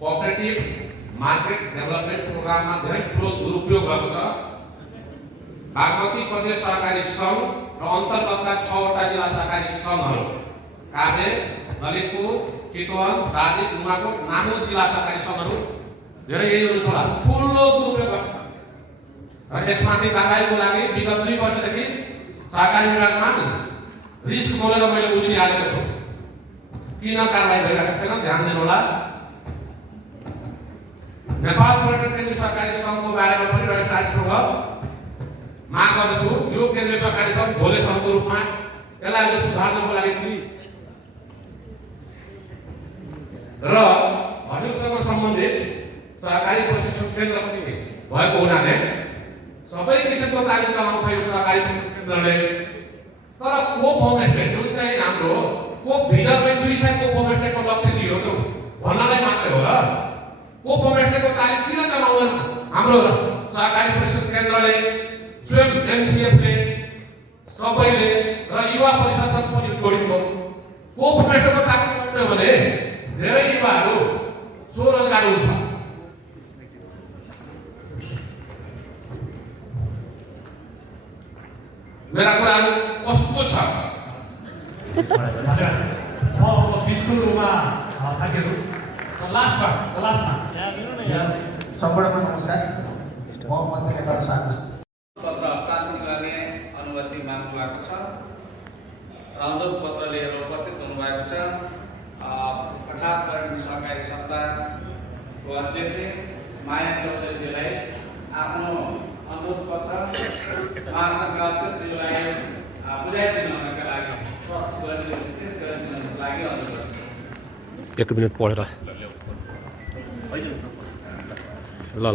Cooperative market development प्रोग्राममा धेरै ठुलो दुरुपयोग भएको छ। बागमती प्रदेश सहकारी सङ्घ र अन्तर्गतका 6वटा जिल्ला सहकारी सङ्घहरू काभ्रे, ललितपुर, चितवन, दार्जिलिङ, नुवाकोट, नामो जिल्ला सहकारी सङ्घहरू धेरै यही ठुलो दुरुपयोग भएको छ। र यसमाथि कारबाहीको लागि विगत 2 वर्षदेखि सहकारी विभागमा रिस्क मोलेर मैले उजुरिहालेको छु। किन कारबाही भइरहेको छैन ध्यान दिनुहोला। नेपाल पर्यटन केन्द्रीय सहकारी सङ्घको बारेमा पनि रजिस्ट्रारसँग माग गर्दछु। यो केन्द्रीय सहकारी सङ्घ भोले सङ्घको रूपमा यसलाई अहिले सुधार्नको लागि र हजुरसँग सम्बन्धित सहकारी प्रशिक्षण केन्द्र पनि भएको हुनाले सबै किसिमको तालिम चलाउँछ यो सहकारी केन्द्रले। तर कोअपरेटिभ जुन चाहिँ हाम्रो कोप भिजनमै 200 कोअपरेटिभको लक्ष्य दियो त भन्नलाई मात्रै हो र कोअपरेटिभको तालिम किन चलाउँदैन हाम्रो सहकारी प्रशिक्षण केन्द्रले, स्वयं एमसिएफले, सबैले र युवा परिषदसँग पनि जोडिनु कोअपरेटिभको तालिम चलाउने भने धेरै युवाहरू स्वरोजगार हुन्छ। मेरा कुराहरू कस्तो छ? बिस्कुटमा साथीहरू लास्टमा सम्पूर्णमा नमस्कार। म मध्य नेपाल साथी पत्र हस्तान्तरण गर्ने अनुमति माग्नु भएको छ। अनुरोध पत्र लिएर उपस्थित हुनुभएको छ कठार पर्यटन सहकारी संस्थाको अध्यक्ष माया चौधरीजीलाई आफ्नो अनुरोध पत्र महासङ्घका अध्यक्षज्यूलाई बुझाइदिनका लागि गरिदिनको लागि अनुरोध गर्छु। 1 मिनट पढेर ल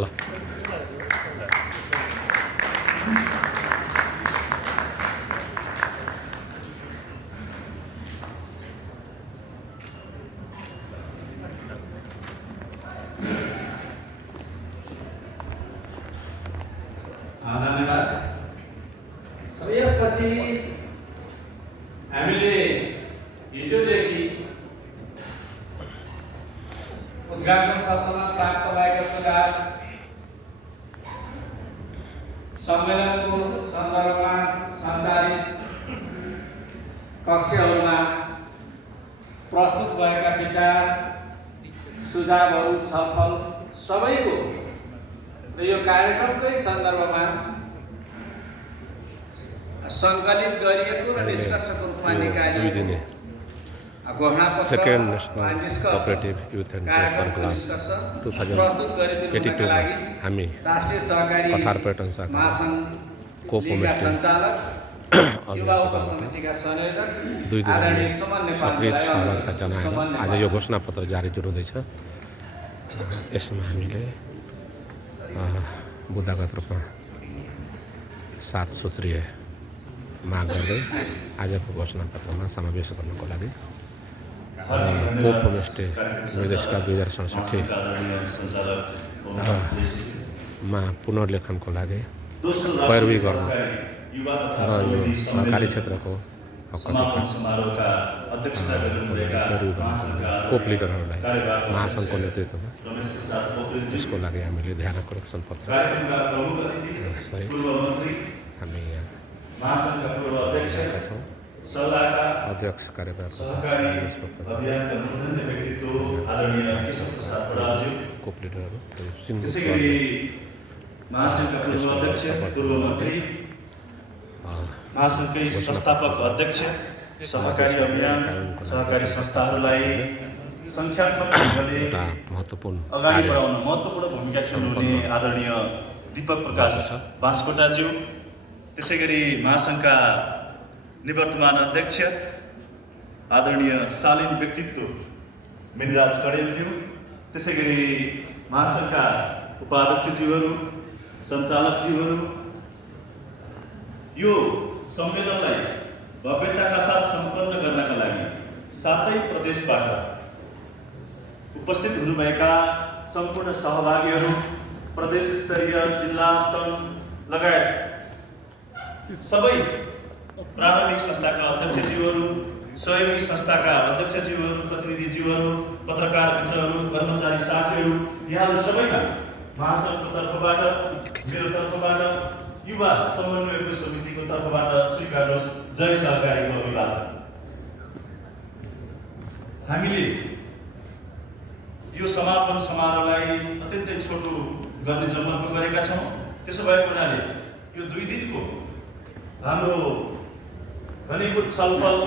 धन्यवाद। यसपछि हामीले हिजोदेखि उद्घाटन सत्रमा प्राप्त भएका सुधार सम्मेलनको सन्दर्भमा सञ्चालित कक्षहरूमा प्रस्तुत भएका विचार सुझावहरू छलफल सबैको र यो कार्यक्रमकै सन्दर्भमा सङ्कलित गरिएको र निष्कर्षको रूपमा निकालिएको second national cooperative youth and trade class 2082 हामी कठार पर्यटन शाखा कोअपरेटिभ सञ्चालक युवा उपसमितिका संयोजक 2 दिन सक्रिय सहभागिता जनाएर आज यो घोषणापत्र जारी जुरुँदैछ। यसमा हामीले बुद्धागत रूपमा 7 सूत्रीय माग गर्दै आजको घोषणापत्रमा समावेश गर्नको लागि कोप होमस्टे निर्देशिका 2067 मा पुनर्लेखनको लागि पैरवी गर्नु र यो सहकारी क्षेत्रको कोप लिडरहरूलाई महासङ्घको नेतृत्वमा यसको लागि हामीले ध्यान आकर्षण पत्र सहित हामी यहाँ अध्यक्ष कार्यवाहक कोप लिडरहरू महासङ्घकै संस्थापक अध्यक्ष सहकारी अभियान सहकारी संस्थाहरूलाई सङ्ख्यात्मक ढङ्गले महत्त्वपूर्ण अगाडि बढाउन महत्त्वपूर्ण भूमिका खेल्नुहुने आदरणीय दीपक प्रकाश बास्कोटाज्यू, त्यसै गरी महासङ्घका निवर्तमान अध्यक्ष आदरणीय शालीन व्यक्तित्व मिनराज कडेलज्यू, त्यसै गरी महासङ्घका उपाध्यक्षज्यूहरू, सञ्चालकज्यूहरू, यो सम्मेलनलाई भव्यताका साथ सम्पन्न गर्नका लागि 7 प्रदेशबाट उपस्थित हुनुभएका सम्पूर्ण सहभागीहरू, प्रदेश स्तरीय जिल्ला सङ्घ लगायत सबै प्रारम्भिक संस्थाका अध्यक्षज्यूहरू, सहयोगी संस्थाका अध्यक्षज्यूहरू, प्रतिनिधिज्यूहरू, पत्रकार मित्रहरू, कर्मचारी साथीहरू साथीहरू यहाँहरू सबैमा महासङ्घको तर्फबाट मेरो तर्फबाट युवा समन्वयको समितिको तर्फबाट स्वीकार्नुहोस् जय सहकारीको अभिवादन। हामीले यो समापन समारोहलाई अत्यन्तै छोटो गर्ने जमर्को गरेका छौँ। त्यसो भएको हुनाले यो 2 दिनको हाम्रो घनीभूत छलफल,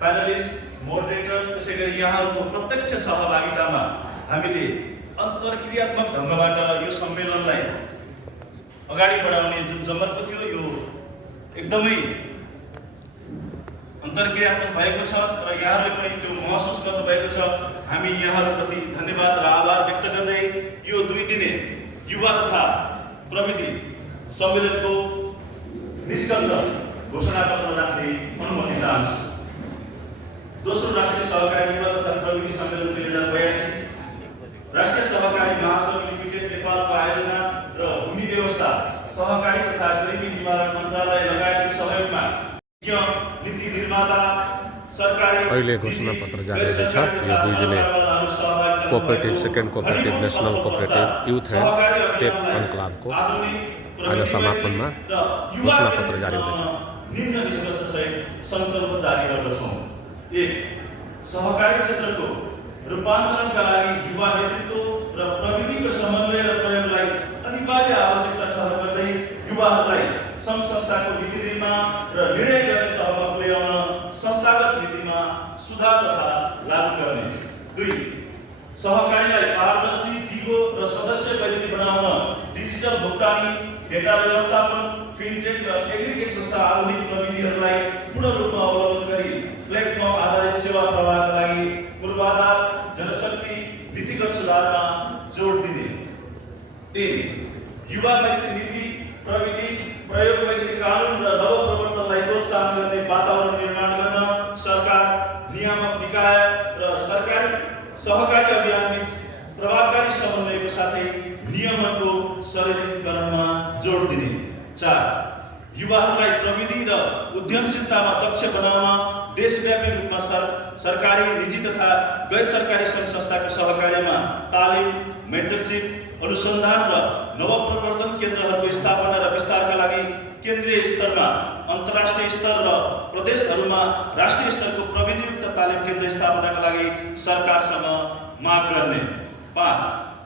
प्यानलिस्ट, मोडरेटर, त्यसै गरी यहाँहरूको प्रत्यक्ष सहभागितामा हामीले अन्तर्क्रियात्मक ढङ्गबाट यो सम्मेलनलाई अगाडि बढाउने जुन जमर्को थियो यो एकदमै अन्तर्क्रियात्मक भएको छ र यहाँहरूले पनि त्यो महसुस गर्नुभएको छ। हामी यहाँहरूप्रति धन्यवाद र आभार व्यक्त गर्दै यो 2 दिने युवा तथा प्रविधि सम्मेलनको निष्कर्ष घोषणापत्र राख्ने अनुमति चाहन्छु। दोस्रो राष्ट्रिय सहकारी युवा तथा प्रविधि सम्मेलन 2082 राष्ट्रिय सहकारी महासङ्घ लिमिटेड नेपालको आयोजना र भूमि व्यवस्था, सहकारी तथा गरिबी निवारण मन्त्रालय लगायतको सहयोगमा नीति निर्माता, सरकारी अहिले घोषणापत्र जारी हुँदैछ। यो 2 दिने cooperative second cooperative national cooperative youth and tech कन्क्लाभको आज समापनमा घोषणापत्र जारी हुँदैछ। निम्न निष्कर्षसहित सङ्कल्प जारी गर्दछौँ। 1. सहकारी क्षेत्रको रूपान्तरणका लागि युवा नेतृत्व र प्रविधिको समन्वय र प्रयोगलाई अनिवार्य आवश्यकता ठहर गर्दै युवाहरूलाई सङ्घ संस्थाको नीति निर्माण र निर्णय गर्ने तहमा पुर्याउन संस्थागत नीतिमा सुधार तथा लागू गर्ने। 2. सहकारीलाई पारदर्शी, दिगो र सदस्य कैदी बनाउन डिजिटल भुक्तानी, डेटा व्यवस्थापन, फिनटेक र एग्रिटेक जस्ता आधुनिक प्रविधिहरूलाई पूर्ण रूपमा अवलम्बन गरी प्लेटफर्म आधारित सेवा प्रवाहका लागि पूर्वाधार, जनशक्ति, नीतिगत सुधारमा जोड दिने। 3. युवा मैत्री नीति, प्रविधि प्रयोग मैत्री कानुन र नवप्रवर्तनलाई प्रोत्साहन गर्ने वातावरण निर्माण गर्न सरकार, नियामक निकाय र सरकारी सहकारी अभियानबीच प्रभावकारी समन्वयको साथै नियमनको सरलीकरणमा जोड दिने। 4. युवाहरूलाई प्रविधि र उद्यमशीलतामा दक्ष बनाउन देशव्यापी रूपमा सरकारी, निजी तथा गैर सरकारी सङ्घ संस्थाको सहकार्यमा तालिम, मेन्टरसिप, अनुसन्धान र नवप्रवर्तन केन्द्रहरूको स्थापना र विस्तारका लागि केन्द्रीय स्तरमा, अन्तर्राष्ट्रिय स्तर र प्रदेशहरूमा राष्ट्रिय स्तरको प्रविधियुक्त तालिम केन्द्र स्थापनाका लागि सरकारसँग माग गर्ने। 5.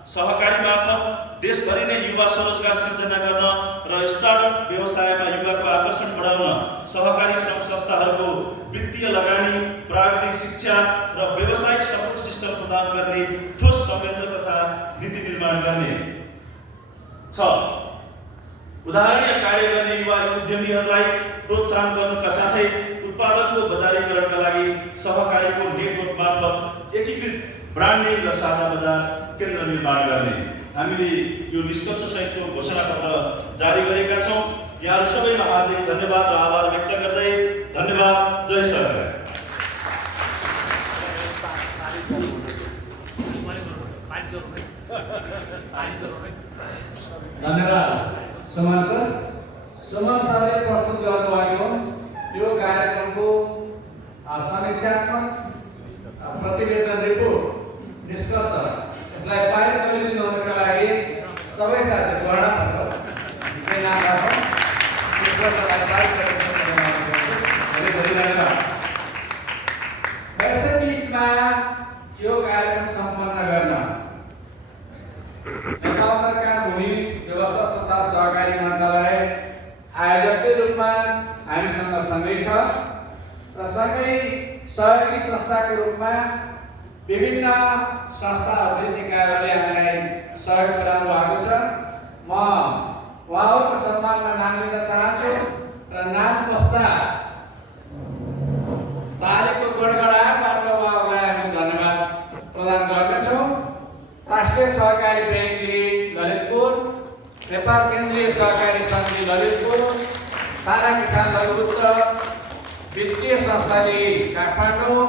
सहकारी मार्फत देशभरि नै युवा स्वरोजगार सिर्जना गर्न र स्टार्टअप व्यवसायमा युवाको आकर्षण बढाउन सहकारी सङ्घ संस्थाहरूको वित्तीय लगानी, प्राविधिक शिक्षा र व्यावसायिक सपोर्ट सिस्टम प्रदान गर्ने ठोस संयन्त्र तथा नीति निर्माण गर्ने। 6. उदाहरणीय कार्य गर्ने युवा उद्यमीहरूलाई प्रोत्साहन गर्नुका साथै उत्पादनको बजारीकरणका लागि सहकारीको नेटवर्क मार्फत एकीकृत ब्रान्डिङ र साझा बजार केन्द्र निर्माण गर्ने। हामीले यो निष्कर्षसहितको घोषणापत्र जारी गरेका छौँ। यहाँहरू सबैमा हार्दिक धन्यवाद र आभार व्यक्त गर्दै धन्यवाद। जय सरकार। धन्यवाद सुमन सर। सुमन सरले प्रस्तुत गर्नुभएको यो कार्यक्रमको समीक्षात्मक प्रतिवेदन रिपोर्ट निष्कर्ष यसलाई पारित गरिदिनुहुनका लागि सबै साथी वर्णपत्र नामबाट निष्कर्षलाई पारित गरिदिनु। यसै बिचमा यो कार्यक्रम सम्पन्न गर्न नेपाल सरकार भूमि व्यवस्था तथा सहकारी मन्त्रालय आयोजककै रूपमा हामीसँग सँगै छ र सँगै सहयोगी संस्थाको रूपमा विभिन्न संस्थाहरूले, निकायहरूले हामीलाई सहयोग पुर्याउनु भएको छ। म उहाँहरूको सम्मानमा नाम लिन चाहन्छु र नाम पश्चात तालिमको गडगडाटबाट उहाँहरूलाई हामी धन्यवाद प्रदान गर्नेछौँ। राष्ट्रिय सहकारी ब्याङ्कले ललितपुर, नेपाल केन्द्रीय सहकारी समिति ललितपुर, साना किसान लघु वित्तीय संस्थाले काठमाडौँ,